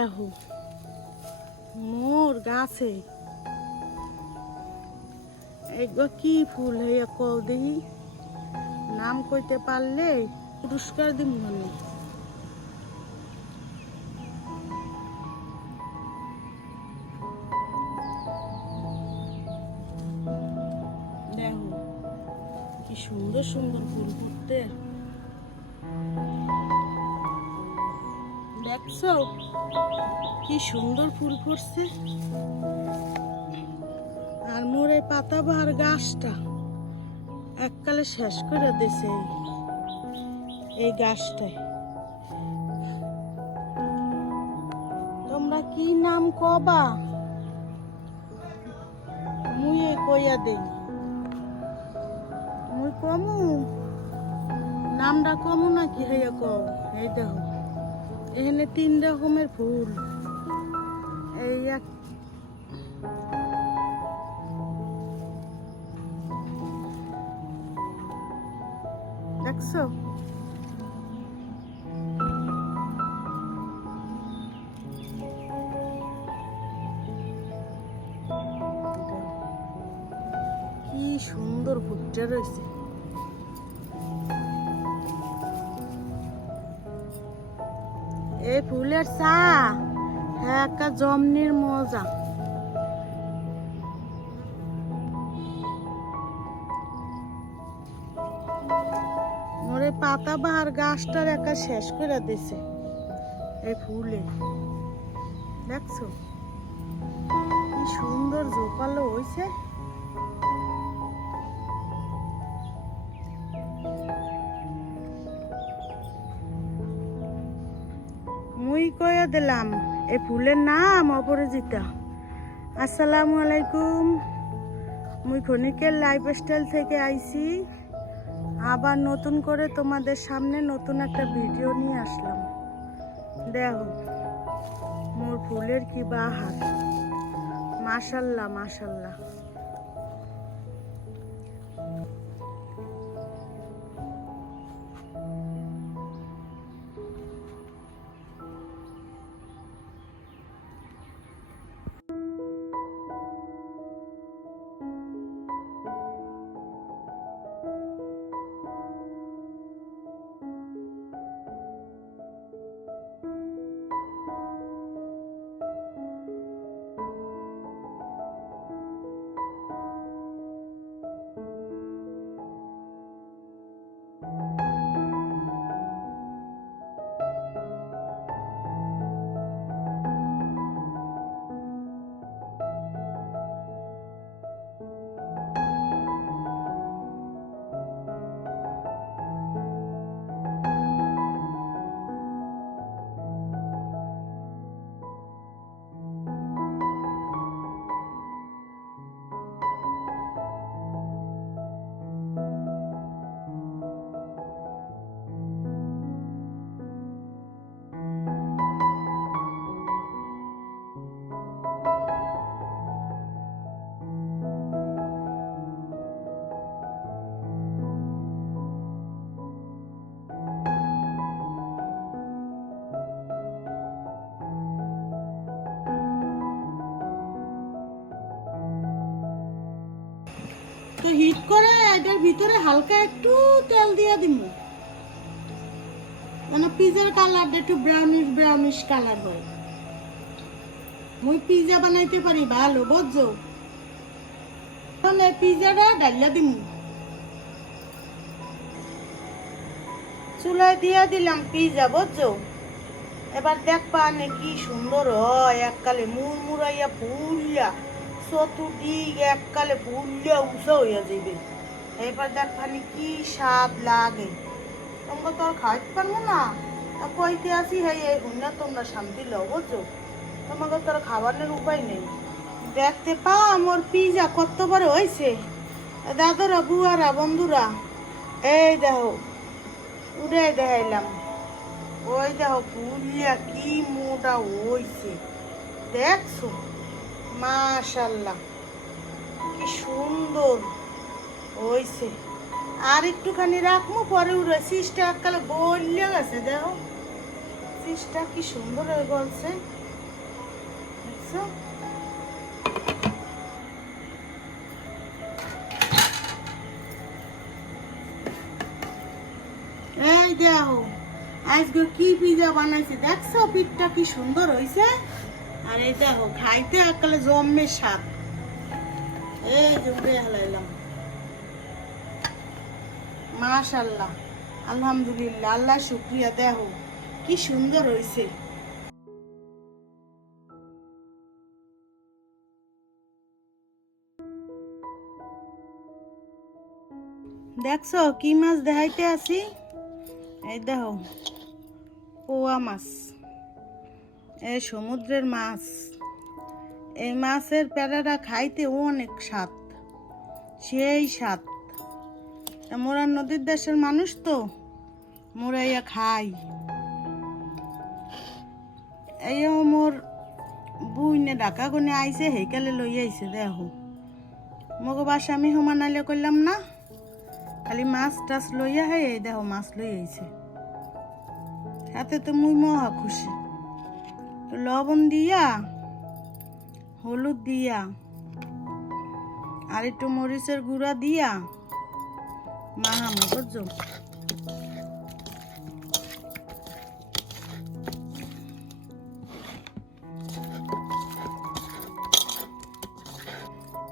দেখো মোর গাছে এগুলো কি ফুল হইয়া কল দেখি, নাম কইতে পারলে পুরস্কার দিব মনে। দেখো কি সুন্দর সুন্দর ফুল ফুটতে, দেখছো কি সুন্দর ফুল ফুটছে। আর মোর এই পাতাবাহার গাছটা এককালে শেষ করে দিছে এই গাছটায়। তোমরা কি নাম কবা মুই কইয়া দেই, মুই কমু নামটা কমু নাকি হইয়া কও। এই দেখো এখানে 3 রকমের ফুল, এই এক দেখছো কি সুন্দর ফুটটা রয়েছে। এই ফুলের চা হ্যাঁ একটা জমনির মজা। মোরে পাতাবাহার গাছটার একা শেষ করে দিছে এই ফুলে, দেখছো কি সুন্দর জোপালো হইছে। মুই কইয়া দিলাম এই ফুলের নাম অপরাজিতা। আসসালামু আলাইকুম, মুই ক্ষণিকের লাইফস্টাইল থেকে আইছি, আবার নতুন করে তোমাদের সামনে নতুন একটা ভিডিও নিয়ে আসলাম। দেখো মোর ফুলের কি বাহার, মাশাল্লাহ মাশাল্লাহ। তো হিট করে এটার ভিতরে হালকা একটু তেল দিয়ে দিব, মানে পিজার কালারটা একটু ব্রাউনিশ ব্রাউনিশ কালার হয়। মুই পিজা বানাইতে পারি ভালো, বুঝছো? এখন এই পিজাটা ডাইলা দিব, চুলায় দিয়ে দিলাম পিজা, বুঝছো? এবার দেখবা নে কি সুন্দর হয়, এককালে মুড়মুড়াইয়া ফুললা চতুর্দিক এককালে ফুললা উঁচা হইয়া যাবে। এবার দেখবানি কি স্বাদ লাগে। তোমরা তো আর খাইতে পারবো না, কইতে আসি হ্যাঁ এই হুন্না তোমরা শান্তি লও, বুঝছো? তোমাকে তো আর খাবারের উপায় নেই। দেখতে পা আমার পিজা কত বড় হয়েছে দাদারা বুয়ারা বন্ধুরা, এই দেখো উড়ে দেখাইলাম, ওই দেখো ফুলিয়া কি মোটা হইছে, দেখছো? মাশাল্লাহ কি সুন্দর হইছে। আর একটুখানি রাখবো, পরে উড়ে সিসটা এককালে গলিয়া গেছে, দেখো সিসটা কি সুন্দর হয়ে গলছে। দেখছো? এই দেখো আজকে কি পিজা বানাইছে দেখছো? পিঠটা কি সুন্দর হয়েছে। আর এই দেখো খাইতে একালে জম্মের স্বাদ। এই যে উড়ে হালাইলাম। মাশাআল্লাহ, আলহামদুলিল্লাহ, আল্লাহ শুকরিয়া। দেখো কি সুন্দর হয়েছে। দেখছো কি মাছ দেখাইতে আছি? এই দেখো পোয়া মাছ, এই সমুদ্রের মাছ। এই মাছের পেড়াটা খাইতে অনেক স্বাদ, সেই স্বাদ। মোরা নদীর দেশের মানুষ তো মোরা ইয়া খাই। এই মোর বুইনে ডাকা কোনে আইছে হেকালে লই আইছে। দেখো মগো বাসা আমি সমান আইলে করলাম না, খালি মাছ টাছ লইয়া হে। এই দেখো মাছ লই আইছে, হাতে তো মুই মহা খুশি। লবণ দিয়া, হলুদ দিয়া, আর একটু মরিচের গুঁড়া দিয়া মাহামো, বুঝছো?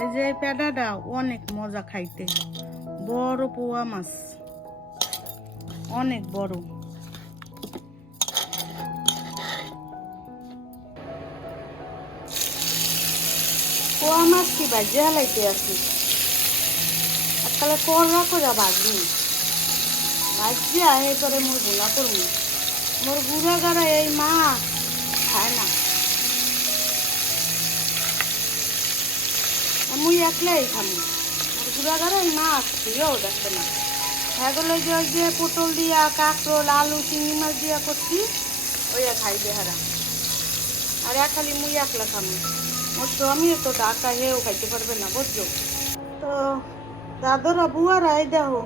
এই যে পেডাটা অনেক মজা খাইতে। বড় পোয়া মাছ, অনেক বড়। পোয়া মাছ কি বাজে হালাইতে আছি, এককালে কররা করে বাজনি ভাজিয়া এরপরে মোর ভোলা করবো। মোর গুড়া গাড়া এই মাছ খায় না, মুই একলাই খামু। মোর গুড়া গাড়া এই মাছ প্রিয়ও দেখে না। এগুলো যে ওই যে পটল দিয়া, কাঁকরোল, আলু, চিংড়ি মাছ দিয়া করছি, ওইয়া খাইবে হারা। আর খালি মুই একলা খামু। মোর স্বামীও তো ডাকা, হেও খাইতে পারবে না, বুঝছো? তো দাদরা বুয়ারা এই দেখো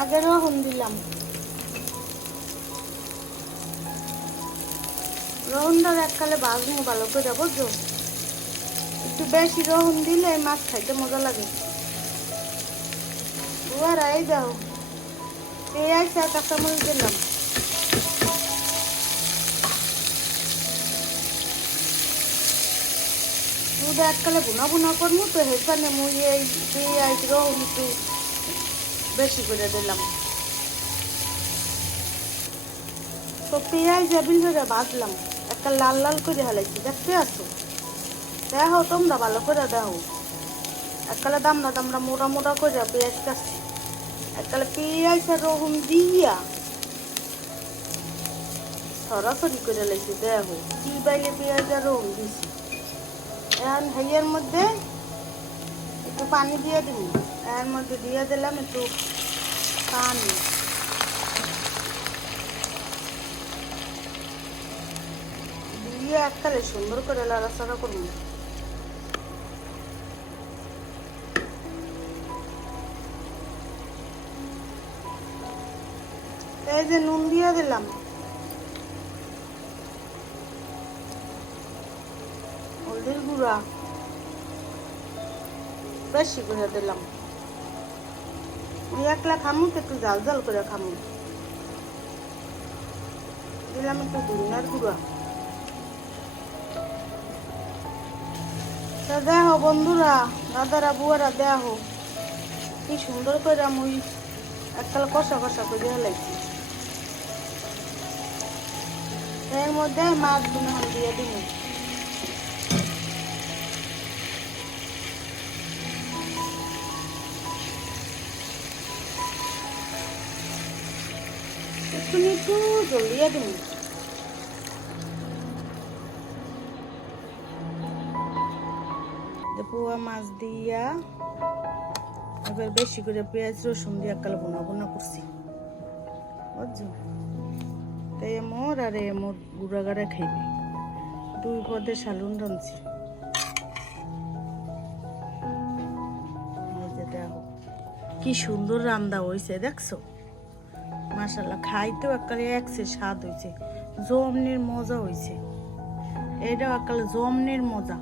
আগে রহন দিলাম। রহনটার এককালে বাজমু ভালো করে, বুঝছো? একটু বেশি রহন দিলে মাছ খাইতে মজা লাগে। বুয়ারা এই দেখো পেঁয়াজ আর কাঁচামরিচ দিলাম। দুধ এককালে ভুনা ভুনা করবো তো সেখানে মুই এই পেঁয়াজ রহন একটু বেশি করে দিলাম। তো পেঁয়াজ এবিল করে ভাজলাম, একটা লাল লাল করে হালাইছি, দেখতে আসো? দেখো তোমরা ভালো করে দেখো। এককালে দামড়া দামড়া মোটা মোটা করে পেঁয়াজ কাটছি, এককালে পেঁয়াজ আর রহুন দিয়া সরাসরি করে লাইছি। দেখো কি বাইলে পেঁয়াজ আর রহুন দিছি। এখন হাইয়ের মধ্যে একটু পানি দিয়ে দিব। এর মধ্যে দিয়ে দিলাম একটু পানি। দিয়ে এককালে সুন্দর করে লাড়াচাড়া করবো। এই যে নুন দিয়ে দিলাম, হলদির গুঁড়া বেশি করে দিলাম। ওই একলা খামু তো একটু জাল জাল করে খামু। দিলাম একটু ধনিয়ার গুঁড়া। তা দেখো বন্ধুরা, দাদারা বুয়ারা, দেখো কি সুন্দর করে মুই এককালে কষা কষা করে হেলাইছি। এর মধ্যে মাছ গুলো দিয়ে দিব। একটু জল দিয়ে দিব। পোয়া মাছ দিয়া এবার বেশি করে পেঁয়াজ রসুন দিয়ে এককালে বোনা বোনা করছি, বুঝছো? তাই মোর আর মোর গুড়া গাড়া খাইবে। দুই পদে সালুন রাঁধছি। দেখো কি সুন্দর রান্না হয়েছে, দেখছো? মাশাআল্লাহ, খাইতেও এককালে একসে স্বাদ হয়েছে, জমনির মজা হয়েছে। এটাও এককালে জমনের মজা,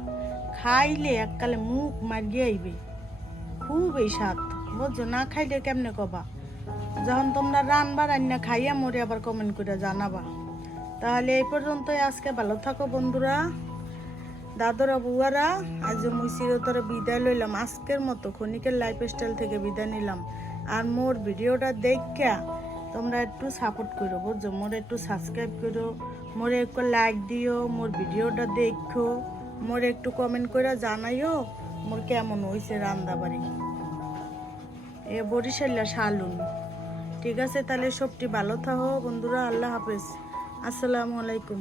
খাইলে এককালে মুখ মারিয়ে আইবে, খুব এই স্বাদ বুঝছো। না খাইলে কেমনে কবা, যখন তোমরা রান্না রান্না খাইয়া মরে আবার কমেন্ট করে জানাবা। তাহলে এই পর্যন্তই আজকে, ভালো থাকো বন্ধুরা, দাদরা বুয়ারা। আজ মুই চিরতরে বিদায় লইলাম, আজকের মতো ক্ষণিকের লাইফস্টাইল থেকে বিদায় নিলাম। আর মোর ভিডিওটা দেখা তোমরা একটু সাপোর্ট করো বুঝছো, মোরে একটু সাবস্ক্রাইব করো, মোরে একটু লাইক দিও, মোর ভিডিওটা দেখো, মোরে একটু কমেন্ট করে জানাইও মোর কেমন হয়েছে রান্না বাড়ি এ বরিশাল্লা শালুন। ঠিক আছে, তাহলে সবটি ভালো থাকো বন্ধুরা, আল্লাহ হাফেজ, আসসালামু আলাইকুম।